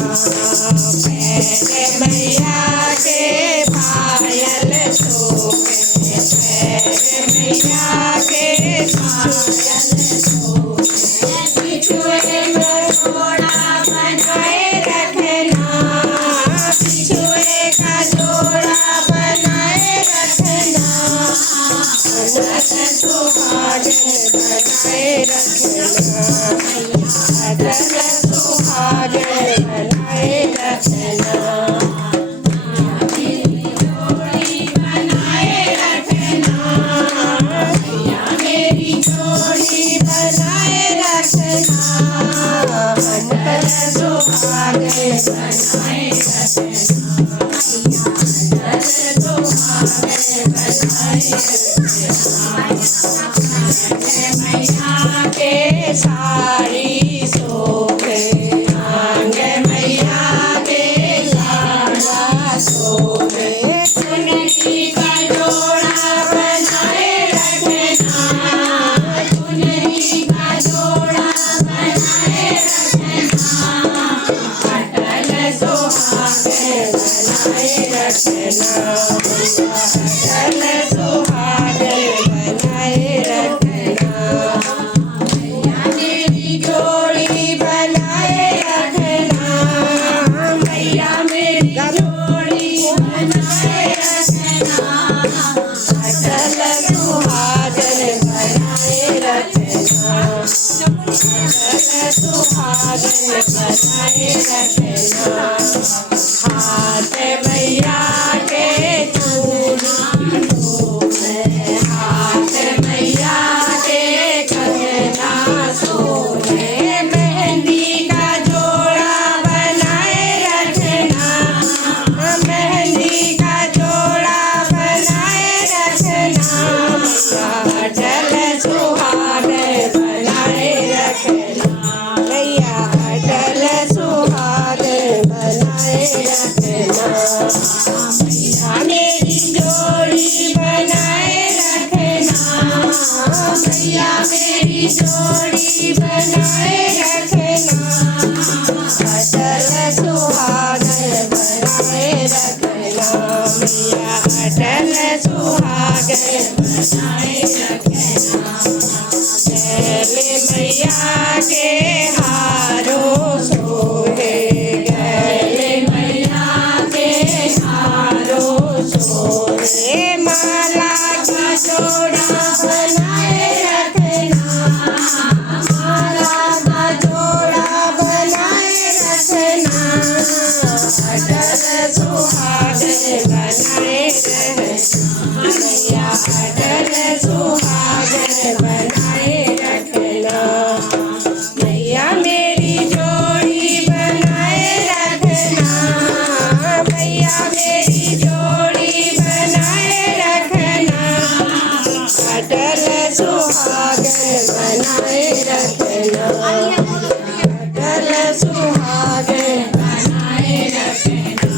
पैर मैया के पायल शोभे, पैर मैया के पायल शोभे, बिछुए का जोड़ा बनाए रखना, बिछुए का जोड़ा बनाए रखना, अनंत सुहागन बनाए रखना, अनंत सुहागन बनाए रखना, मेरी जोड़ी बनाए रखना, मैया मेरी जोड़ी बनाए रखना, अनंत सुहागन बनाए रखना, अनंत सुहागन बनाए रखना, मैया के साड़ी शोभे, मांग मैया के लाड़ा शोभे, चुनरी का जोड़ा बनाए रखना, चुनरी का जोड़ा बनाए रखना, अटल सुहागन बनाए रखना, अटल सुहागन बनाए रखना, मैया मेरी जोड़ी बनाए रखना, मैया मेरी जोड़ी बनाए रखना, अटल सुहागन बनाए रखना, अटल सुहागन बनाए रखना, हाथ मैया के चूड़ी शोभे, हाथ मैया के कंगना शोभे, मेहंदी का जोड़ा बनाए रखना, मेहंदी का जोड़ा बनाए रखना, अटल सुहागन बनाए रखना, मैया अटल सुहागन बनाए रखना, मैया मेरी जोड़ी बनाए रखना, मैया मेरी जोड़ी बनाए रखना, अटल सुहागन बनाए रखना, मैया अटल सुहागन बनाए रखना, गले मैया के हारों शोभे, गले मैया के हारों शोभे, माला का जोड़ा बनाए रखना, माला का जोड़ा बनाए रखना, अटल सुहागन बनाए रखना, मैया अटल सुहागन बनाए रखना, मैया मेरी जोड़ी बनाए रखना, मैया मेरी जोड़ी बनाए रखना, अटल सुहागन बनाए रखना, अटल सुहागन बनाए रखना,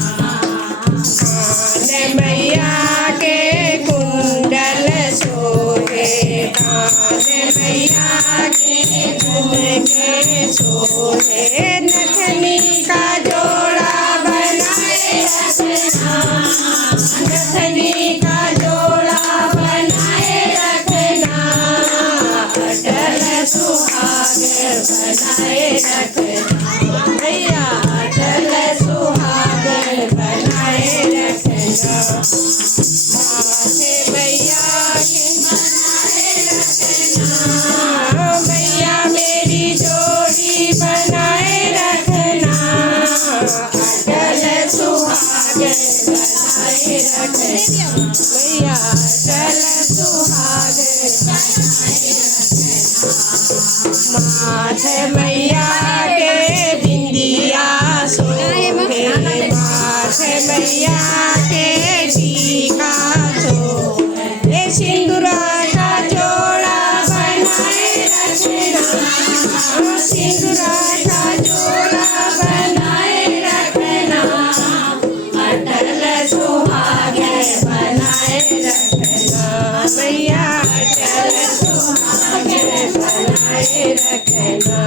कान मैया के कुंडल शोभे, कान मैया के झुमके शोभे, नथनी का जोड़ा बनाए रखना, नथनी का जोड़ा बनाए रखना, अटल सुहागन बनाए रखना, मैया अटल सुहागन बनाए रखना, माथे मैया के बनाए रखना, मैया मेरी जोड़ी बनाए रखना, अटल सुहागन बनाए रखना, मैया अटल सुहागन बनाए रखना, माथे मैया के बिंदिया शोभे, माथे मैया के टीका शोभे, सिंदूरा का जोड़ा बनाए रखना, सिंदूरा का जोड़ा बनाए रखना, अटल सुहागन बनाए रखना, मैया अटल सुहागन बनाए रखना।